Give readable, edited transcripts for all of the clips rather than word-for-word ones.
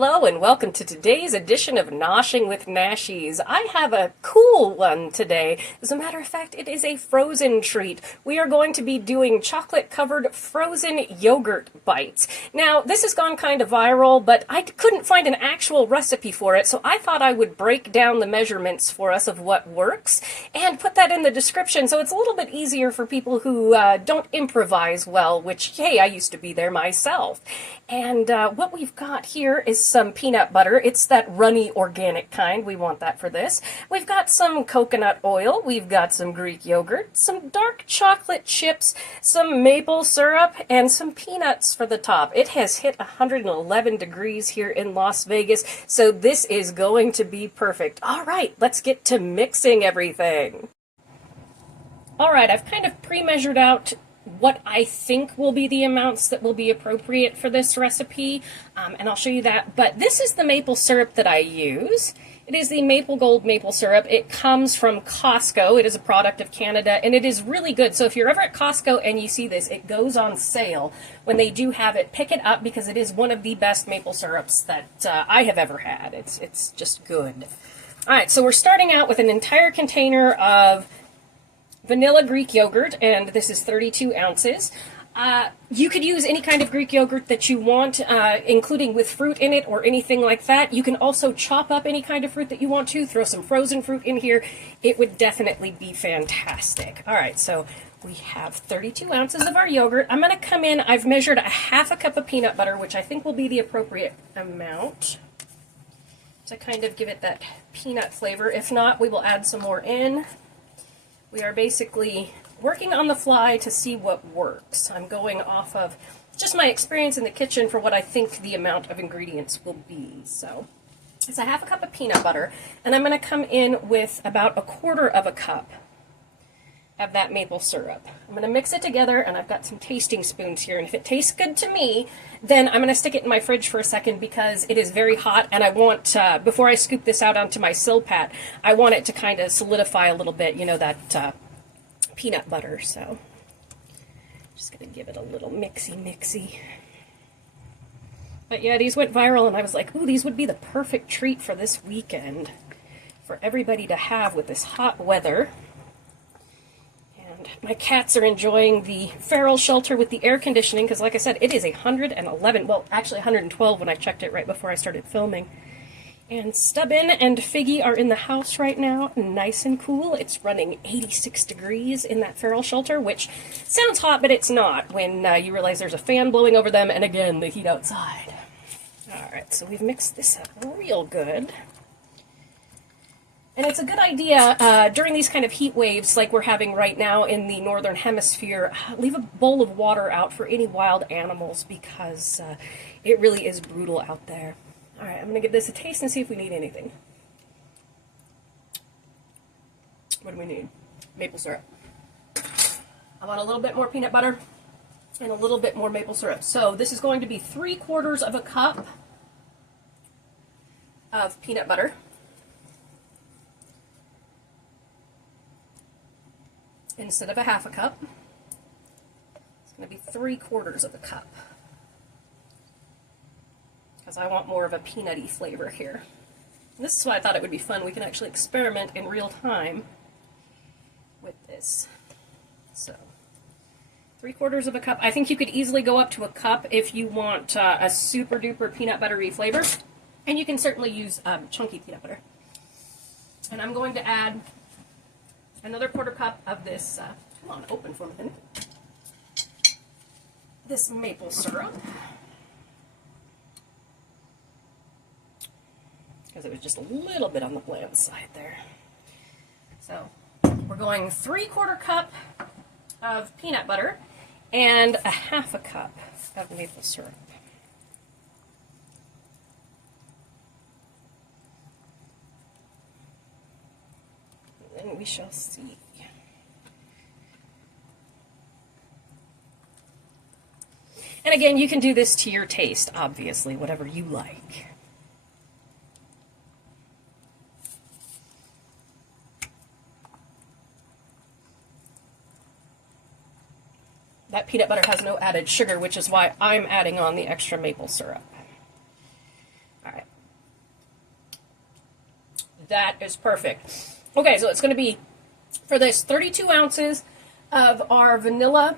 Hello and welcome to today's edition of Noshing with Nashies. I have a cool one today. As a matter of fact, it is a frozen treat. We are going to be doing chocolate-covered frozen yogurt bites. Now, this has gone kind of viral, but I couldn't find an actual recipe for it, so I thought I would break down the measurements for us of what works and put that in the description so it's a little bit easier for people who don't improvise well, which, hey, I used to be there myself. And what we've got here is some peanut butter. It's that runny organic kind. We want that for this. We've got some coconut oil. We've got some Greek yogurt, some dark chocolate chips, some maple syrup, and some peanuts for the top. It has hit 111 degrees here in Las Vegas, so this is going to be perfect. All right, let's get to mixing everything. All right, I've kind of pre-measured out what I think will be the amounts that will be appropriate for this recipe, and I'll show you that. But this is the maple syrup that I use. It is the Maple Gold maple syrup. It comes from Costco. It is a product of Canada, and it is really good. So if you're ever at Costco and you see this, it goes on sale. When they do have it, pick it up because it is one of the best maple syrups that I have ever had. It's just good. All right, so we're starting out with an entire container of vanilla Greek yogurt, and this is 32 ounces. You could use any kind of Greek yogurt that you want, including with fruit in it or anything like that. You can also chop up any kind of fruit that you want to, throw some frozen fruit in here. It would definitely be fantastic. All right, so we have 32 ounces of our yogurt. I'm going to come in, I've measured a half a cup of peanut butter, which I think will be the appropriate amount to kind of give it that peanut flavor. If not, we will add some more in. We are basically working on the fly to see what works. I'm going off of just my experience in the kitchen for what I think the amount of ingredients will be. So it's a half a cup of peanut butter, and I'm going to come in with about a quarter of a cup of that maple syrup. I'm going to mix it together, and I've got some tasting spoons here, and if it tastes good to me, then I'm going to stick it in my fridge for a second because it is very hot, and I want, before I scoop this out onto my silpat, I want it to kind of solidify a little bit, you know, that peanut butter, so just going to give it a little mixy. But yeah, these went viral, and I was like, ooh, these would be the perfect treat for this weekend for everybody to have with this hot weather. My cats are enjoying the feral shelter with the air conditioning because, like I said, it is 111, well, actually 112 when I checked it right before I started filming. And Stubbin and Figgy are in the house right now, nice and cool. It's running 86 degrees in that feral shelter, which sounds hot, but it's not when you realize there's a fan blowing over them, and again, the heat outside. All right, so we've mixed this up real good. And it's a good idea during these kind of heat waves like we're having right now in the northern hemisphere, leave a bowl of water out for any wild animals because it really is brutal out there. All right, I'm going to give this a taste and see if we need anything. What do we need? Maple syrup. I want a little bit more peanut butter and a little bit more maple syrup. So this is going to be 3/4 of a cup of peanut butter. Instead of a half a cup, it's going to be 3/4 of a cup because I want more of a peanutty flavor here. And this is why I thought it would be fun. We can actually experiment in real time with this. So 3/4 of a cup. I think you could easily go up to a cup if you want a super duper peanut buttery flavor, and you can certainly use chunky peanut butter. And I'm going to add another 1/4 cup of this, come on, open for a minute, this maple syrup, because it was just a little bit on the bland side there. So we're going 3/4 cup of peanut butter and a half a cup of maple syrup. And we shall see. And again, you can do this to your taste, obviously, whatever you like. That peanut butter has no added sugar, which is why I'm adding on the extra maple syrup. That is perfect. Okay, so it's going to be, for this, 32 ounces of our vanilla,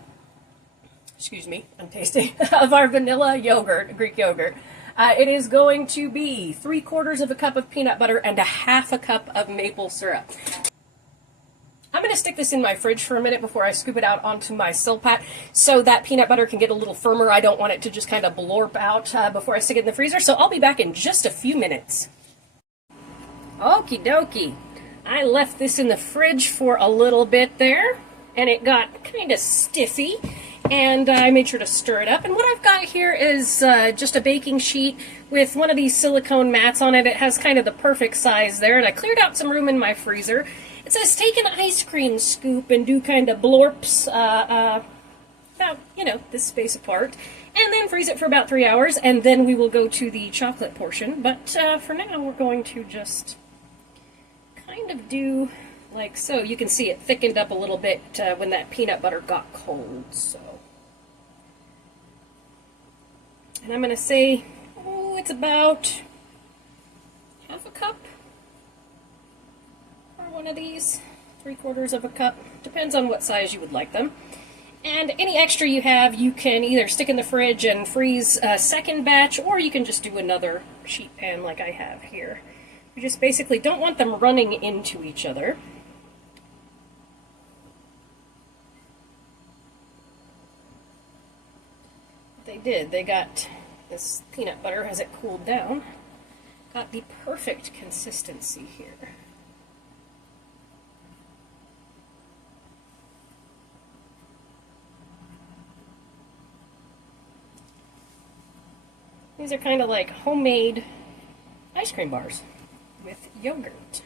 excuse me, I'm tasting, of our vanilla yogurt, Greek yogurt. It is going to be 3/4 of a cup of peanut butter and 1/2 cup of maple syrup. I'm going to stick this in my fridge for a minute before I scoop it out onto my Silpat so that peanut butter can get a little firmer. I don't want it to just kind of blorp out before I stick it in the freezer, so I'll be back in just a few minutes. Okie dokie. I left this in the fridge for a little bit there, and it got kind of stiffy, and I made sure to stir it up. And what I've got here is just a baking sheet with one of these silicone mats on it. It has kind of the perfect size there, and I cleared out some room in my freezer. It says take an ice cream scoop and do kind of blorps about, you know, this space apart, and then freeze it for about 3 hours, and then we will go to the chocolate portion. But for now, we're going to just kind of do like so. You can see it thickened up a little bit when that peanut butter got cold. So, and I'm going to say, oh, it's about 1/2 cup. One of these, 3/4 of a cup, depends on what size you would like them. And any extra you have, you can either stick in the fridge and freeze a second batch, or you can just do another sheet pan like I have here. You just basically don't want them running into each other. They did. They got this peanut butter as it cooled down. Got the perfect consistency here. These are kind of like homemade ice cream bars with yogurt.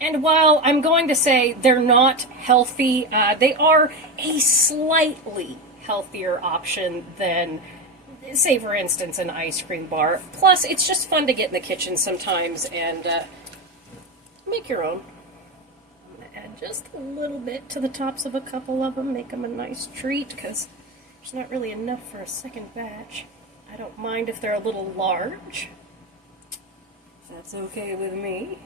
And while I'm going to say they're not healthy, they are a slightly healthier option than, say for instance, an ice cream bar. Plus, it's just fun to get in the kitchen sometimes and make your own. I'm going to add just a little bit to the tops of a couple of them, make them a nice treat, because there's not really enough for a second batch. I don't mind if they're a little large. That's okay with me.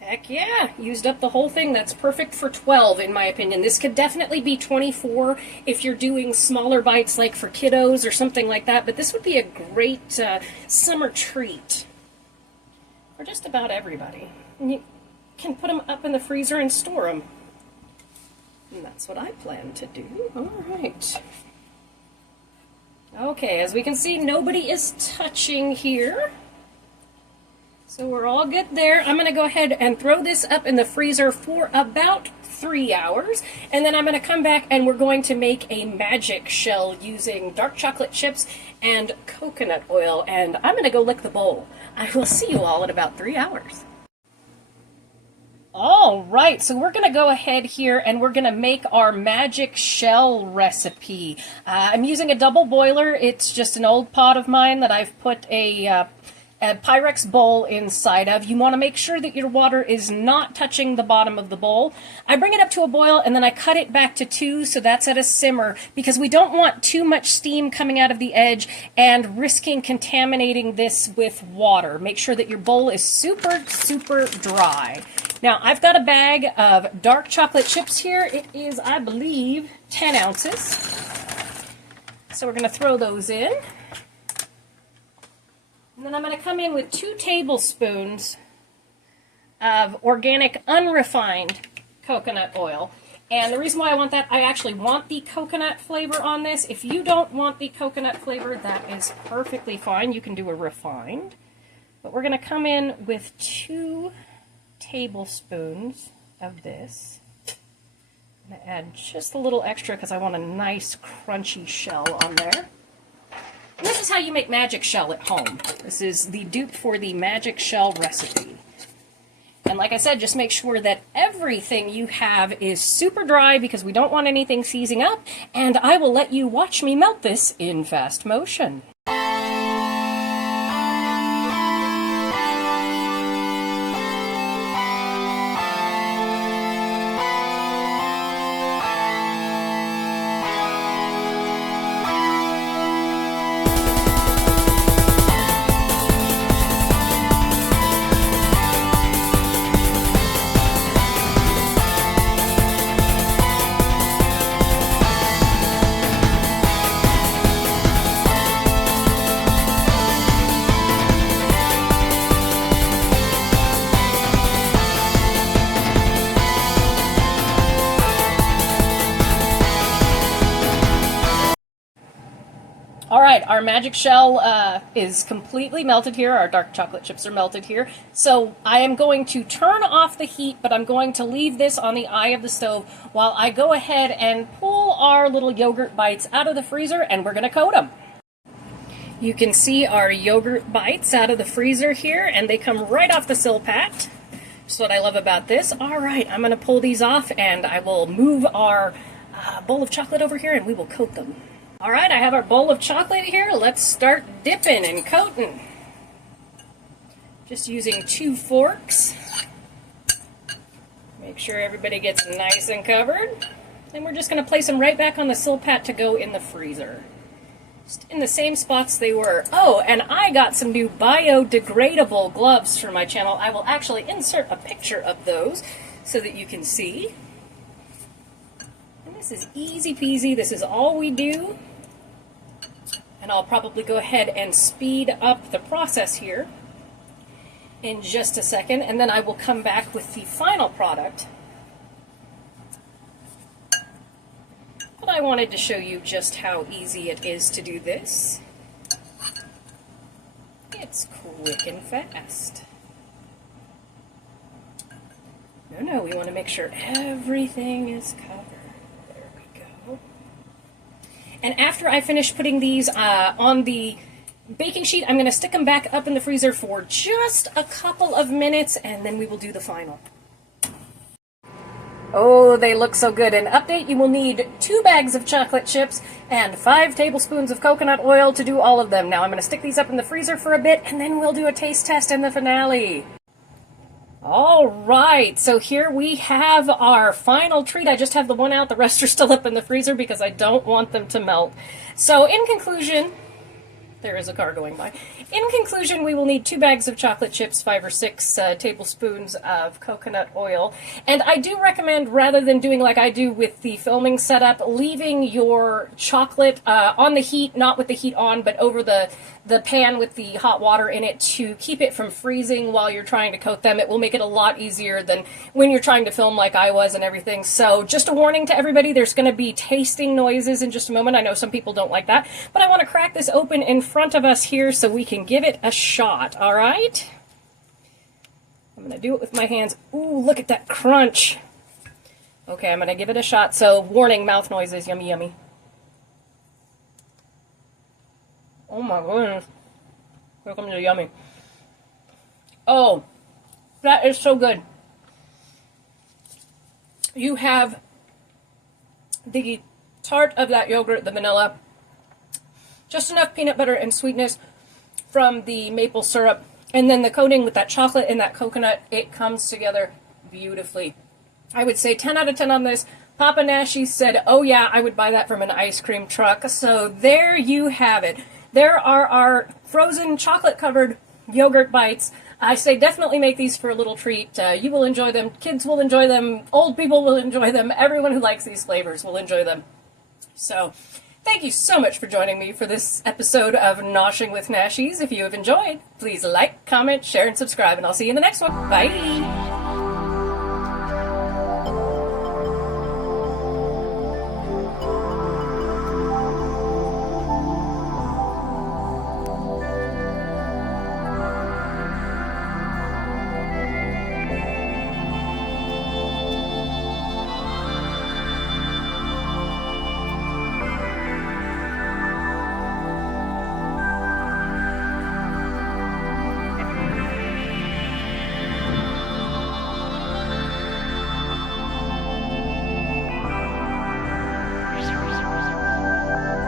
Heck yeah, used up the whole thing. That's perfect for 12 in my opinion. This could definitely be 24 if you're doing smaller bites like for kiddos or something like that, but this would be a great summer treat for just about everybody. And you can put them up in the freezer and store them. And that's what I plan to do. All right. Okay, as we can see, nobody is touching here. So we're all good there. I'm going to go ahead and throw this up in the freezer for about 3 hours. And then I'm going to come back and we're going to make a magic shell using dark chocolate chips and coconut oil. And I'm going to go lick the bowl. I will see you all in about 3 hours. All right, so we're going to go ahead here and we're going to make our magic shell recipe. I'm using a double boiler. It's just an old pot of mine that I've put a Pyrex bowl inside of. You want to make sure that your water is not touching the bottom of the bowl. I bring it up to a boil and then I cut it back to 2, so that's at a simmer, because we don't want too much steam coming out of the edge and risking contaminating this with water. Make sure that your bowl is super, super dry. Now, I've got a bag of dark chocolate chips here. It is, I believe, 10 ounces. So we're going to throw those in. And then I'm going to come in with 2 tablespoons of organic, unrefined coconut oil. And the reason why I want that, I actually want the coconut flavor on this. If you don't want the coconut flavor, that is perfectly fine. You can do a refined. But we're going to come in with 2 tablespoons of this. I'm going to add just a little extra because I want a nice crunchy shell on there. And this is how you make magic shell at home. This is the dupe for the magic shell recipe. And like I said, just make sure that everything you have is super dry because we don't want anything seizing up, and I will let you watch me melt this in fast motion. our magic shell is completely melted here. Our dark chocolate chips are melted here. So I am going to turn off the heat, but I'm going to leave this on the eye of the stove while I go ahead and pull our little yogurt bites out of the freezer, and we're going to coat them. You can see our yogurt bites out of the freezer here, and they come right off the Silpat. That's what I love about this. All right, I'm going to pull these off, and I will move our bowl of chocolate over here, and we will coat them. All right, I have our bowl of chocolate here. Let's start dipping and coating. Just using 2 forks. Make sure everybody gets nice and covered. And we're just going to place them right back on the Silpat to go in the freezer. Just in the same spots they were. Oh, and I got some new biodegradable gloves for my channel. I will actually insert a picture of those so that you can see. And this is easy peasy. This is all we do. And I'll probably go ahead and speed up the process here in just a second, and then I will come back with the final product. But I wanted to show you just how easy it is to do this. It's quick and fast. No, we want to make sure everything is covered. There we go. And after I finish putting these on the baking sheet, I'm going to stick them back up in the freezer for just a couple of minutes, and then we will do the final. Oh, they look so good. An update, you will need 2 bags of chocolate chips and 5 tablespoons of coconut oil to do all of them. Now I'm going to stick these up in the freezer for a bit, and then we'll do a taste test in the finale. All right, so here we have our final treat. I just have the one out. The rest are still up in the freezer because I don't want them to melt. So in conclusion, there is a car going by. In conclusion, we will need 2 bags of chocolate chips, 5 or 6 tablespoons of coconut oil. And I do recommend, rather than doing like I do with the filming setup, leaving your chocolate on the heat, not with the heat on, but over the pan with the hot water in it to keep it from freezing while you're trying to coat them. It will make it a lot easier than when you're trying to film like I was and everything. So just a warning to everybody, there's going to be tasting noises in just a moment. I know some people don't like that, but I want to crack this open in front of us here so we can give it a shot, all right? I'm going to do it with my hands. Ooh, look at that crunch. Okay, I'm going to give it a shot. So warning, mouth noises, yummy, yummy. Oh my goodness. Here comes the yummy. Oh, that is so good. You have the tart of that yogurt, the vanilla, just enough peanut butter and sweetness from the maple syrup, and then the coating with that chocolate and that coconut, it comes together beautifully. I would say 10 out of 10 on this. Papa Nashies said, oh yeah, I would buy that from an ice cream truck. So there you have it. There are our frozen chocolate-covered yogurt bites. I say definitely make these for a little treat. You will enjoy them. Kids will enjoy them. Old people will enjoy them. Everyone who likes these flavors will enjoy them. So thank you so much for joining me for this episode of Noshing with Nashies. If you have enjoyed, please like, comment, share, and subscribe, and I'll see you in the next one. Bye!